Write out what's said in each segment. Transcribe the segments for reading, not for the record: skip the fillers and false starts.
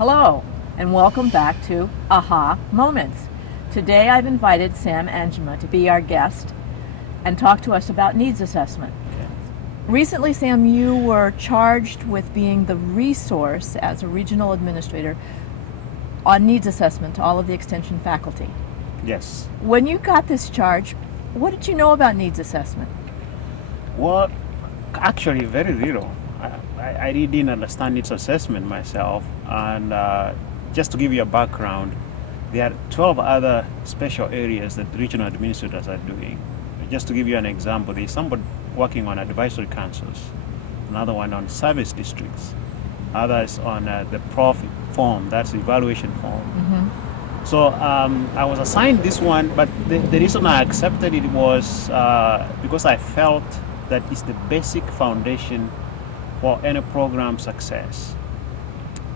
Hello, and welcome back to Aha Moments. Today I've invited Sam Angima to be our guest and talk to us about needs assessment. Okay. Recently, Sam, you were charged with being the resource as a regional administrator on needs assessment to all of the extension faculty. Yes. When you got this charge, what did you know about needs assessment? Well, actually, very little. I really didn't understand needs assessment myself. And just to give you a background, there are 12 other special areas that regional administrators are doing. Just to give you an example, there's somebody working on advisory councils, another one on service districts, others on the profit form, that's the evaluation form. Mm-hmm. So I was assigned this one, but the reason I accepted it was because I felt that it's the basic foundation for any program success.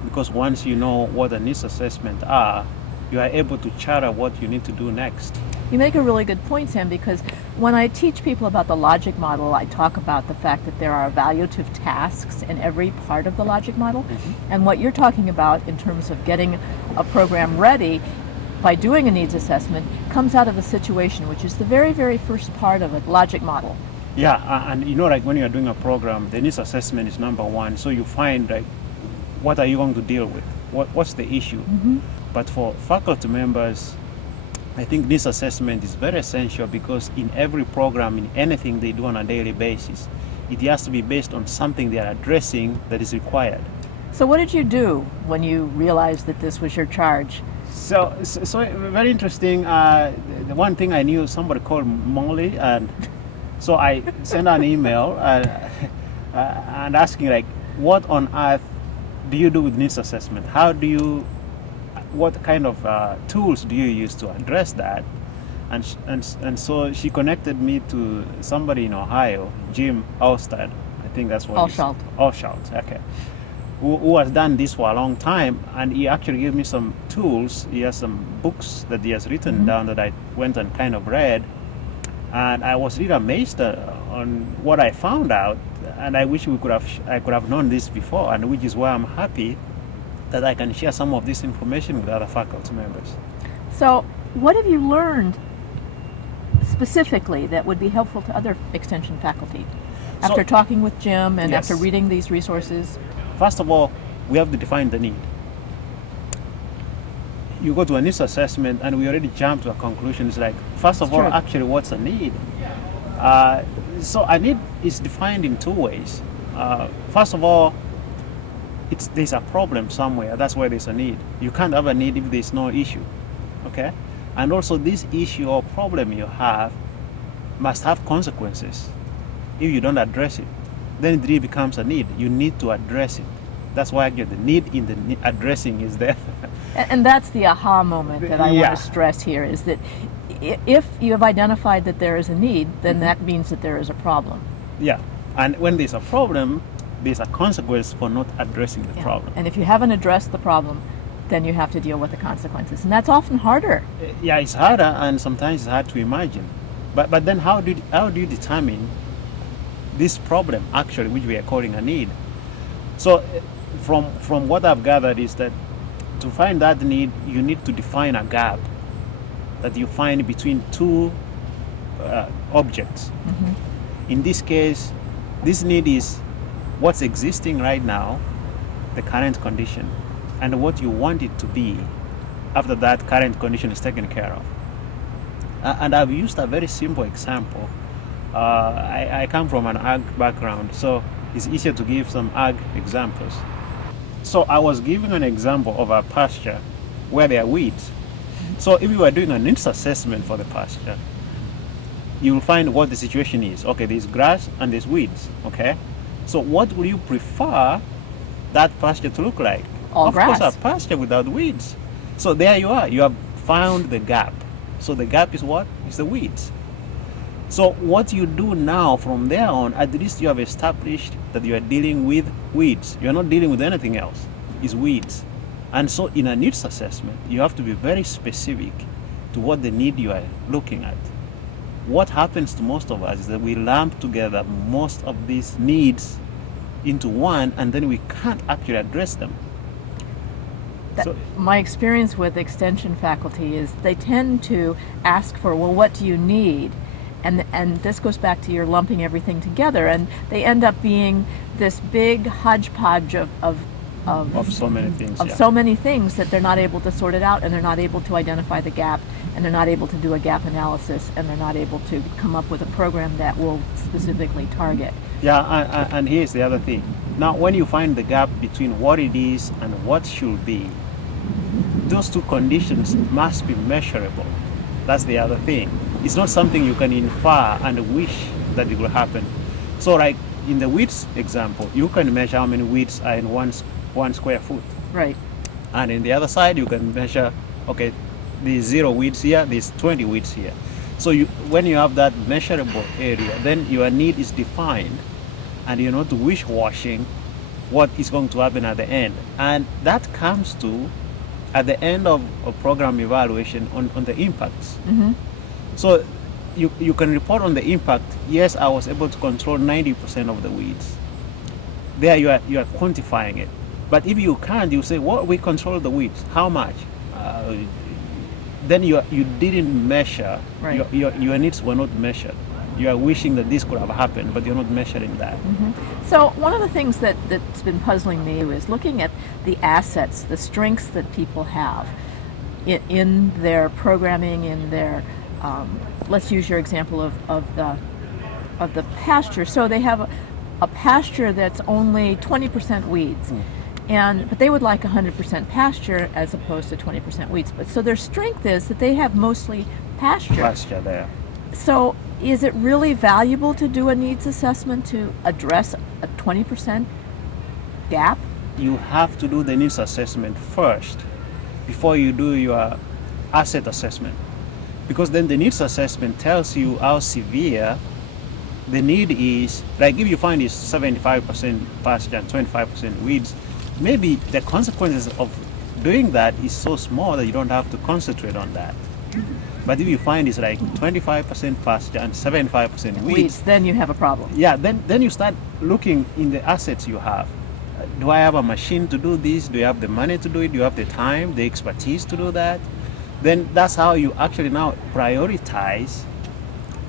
Because once you know what the needs assessment are, you are able to chart out what you need to do next. You make a really good point, Sam, because when I teach people about the logic model, I talk about the fact that there are evaluative tasks in every part of the logic model. Mm-hmm. And what you're talking about in terms of getting a program ready by doing a needs assessment comes out of a situation, which is the very, very first part of a logic model. Yeah, and you know, like when you're doing a program, the needs assessment is number one. So you find, like, what are you going to deal with? What's the issue? Mm-hmm. But for faculty members, I think this assessment is very essential because in every program, in anything they do on a daily basis, it has to be based on something they are addressing that is required. So what did you do when you realized that this was your charge? So very interesting. The one thing I knew, somebody called Molly, and so I sent an email and asking, like, what on earth do you do with needs assessment? What kind of tools do you use to address that? And so she connected me to somebody in Ohio, Jim Alstad, I think that's what Alshalt, okay, who has done this for a long time, and he actually gave me some tools. He has some books that he has written Mm-hmm. down that I went and kind of read, and I was really amazed on what I found out, and I wish I could have known this before, and which is why I'm happy that I can share some of this information with other faculty members. So what have you learned specifically that would be helpful to other extension faculty after talking with Jim and Yes. after reading these resources? First of all, we have to define the need. You go to a needs assessment and we already jump to a conclusion. It's like, first of all, True. actually, what's a need? So a need is defined in two ways. First of all, there's a problem somewhere. That's why there's a need. You can't have a need if there's no issue. Okay? And also, this issue or problem you have must have consequences. If you don't address it, then it really becomes a need. You need to address it. That's why the need in the addressing is there. And that's the aha moment that I Yeah. want to stress here, is that if you have identified that there is a need, then that means that there is a problem. Yeah. And when there's a problem, there's a consequence for not addressing the Yeah. problem. And if you haven't addressed the problem, then you have to deal with the consequences. And that's often harder. Yeah, it's harder, and sometimes it's hard to imagine. But then how do you determine this problem, actually, which we are calling a need? So from what I've gathered is that to find that need, you need to define a gap that you find between two objects. Mm-hmm. In this case, this need is what's existing right now, the current condition, and what you want it to be after that current condition is taken care of. And I've used a very simple example. I come from an ag background, so it's easier to give some ag examples. So I was giving an example of a pasture where there are weeds. So if you are doing a needs assessment for the pasture, you will find what the situation is. Okay, there's grass and there's weeds. Okay, so what would you prefer that pasture to look like? All of grass. course, a pasture without weeds. So there you are. You have found the gap. So the gap is what? It's the weeds. So what you do now from there on, at least you have established that you are dealing with weeds. You are not dealing with anything else. It's weeds. And so in a needs assessment, you have to be very specific to what the need you are looking at. What happens to most of us is that we lump together most of these needs into one, and then we can't actually address them. My experience with extension faculty is they tend to ask for, well, what do you need? And this goes back to your lumping everything together, and they end up being this big hodgepodge of so many things. So many things that they're not able to sort it out, and they're not able to identify the gap, and they're not able to do a gap analysis, and they're not able to come up with a program that will specifically target. Yeah, and here's the other thing. Now, when you find the gap between what it is and what should be, those two conditions must be measurable. That's the other thing. It's not something you can infer and wish that it will happen. So, like in the width example, you can measure how many widths are in one square foot. Right. And in the other side, you can measure, okay, there's 0 widths here, there's 20 widths here. So when you have that measurable area, then your need is defined, and you're not wish-washing what is going to happen at the end. And that comes to at the end of a program evaluation on the impacts. Mm-hmm. So you can report on the impact. Yes, I was able to control 90% of the weeds. There you are quantifying it. But if you can't, you say, well, we control the weeds. How much? Then you didn't measure. Right. Your needs were not measured. You are wishing that this could have happened, but you're not measuring that. Mm-hmm. So one of the things that's been puzzling me is looking at the assets, the strengths that people have in their programming, in their let's use your example of the pasture. So they have a pasture that's only 20% weeds. But they would like 100% pasture as opposed to 20% weeds. But so their strength is that they have mostly pasture. Pasture there. So is it really valuable to do a needs assessment to address a 20% gap? You have to do the needs assessment first before you do your asset assessment, because then the needs assessment tells you how severe the need is. Like if you find it's 75% pasture and 25% weeds, maybe the consequences of doing that is so small that you don't have to concentrate on that. But if you find it's like 25% pasture and 75% weeds, then you have a problem. Yeah, then you start looking in the assets you have. Do I have a machine to do this? Do you have the money to do it? Do you have the time, the expertise to do that? Then that's how you actually now prioritize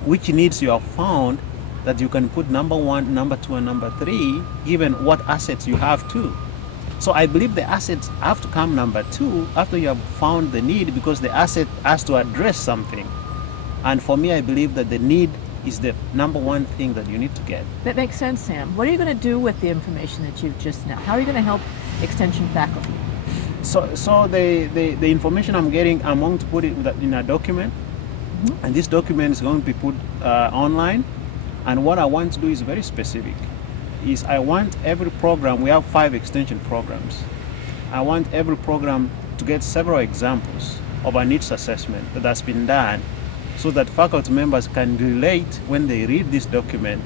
which needs you have found that you can put number 1, number 2, and number 3, given what assets you have too. So I believe the assets have to come number 2 after you have found the need, because the asset has to address something. And for me, I believe that the need is the number 1 thing that you need to get. That makes sense, Sam. What are you going to do with the information that you've just now? How are you going to help extension faculty? So the information I'm getting, I'm going to put it in a document. And this document is going to be put online. And what I want to do is very specific. Is I want every program, we have 5 extension programs. I want every program to get several examples of a needs assessment that has been done, so that faculty members can relate when they read this document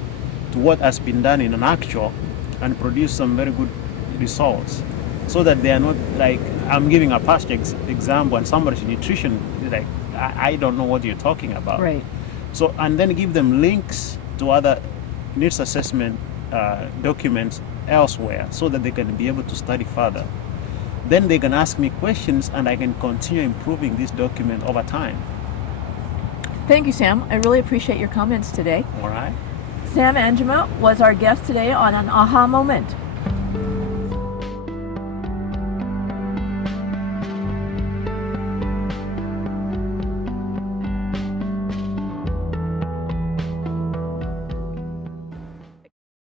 to what has been done in an actual and produce some very good results, so that they are not like, I'm giving a pasture example and somebody's nutrition, like, I don't know what you're talking about. Right. So, and then give them links to other needs assessment documents elsewhere, so that they can be able to study further. Then they can ask me questions, and I can continue improving this document over time. Thank you, Sam. I really appreciate your comments today. All right. Sam Angima was our guest today on An Aha Moment.